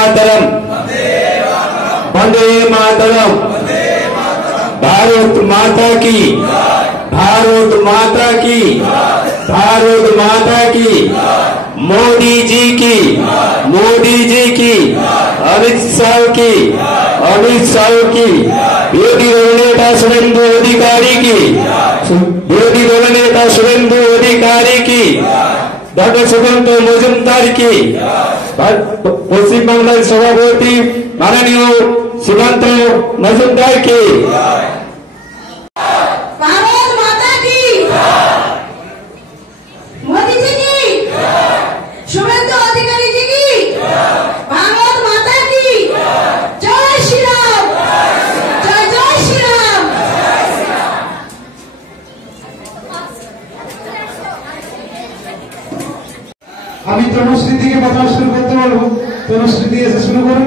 मातरम, वंदे मातरम, भारत माता की, भारत माता की, भारत माता की, मोदी जी की, मोदी जी की, अमित शाह की, अमित शाह की, विरोधी दल नेता शुभेंदु अधिकारी की, विरोधी दल नेता शुभेंदु अधिकारी की, डॉक्टर सुकांत मजुमदार की, पश्चिम बांगलार सभापति माननीय सुकांत मजुमदार की, भारत माता की, मोदी जी की, शुभेंदु अधिकारी जी की, भारत माता की, जय श्री राम, जय जय श्री राम। আমি তনুশ্রী থেকে কথা শুরু করতে বলবো। তনুশ্রী দিয়ে শুরু করুন।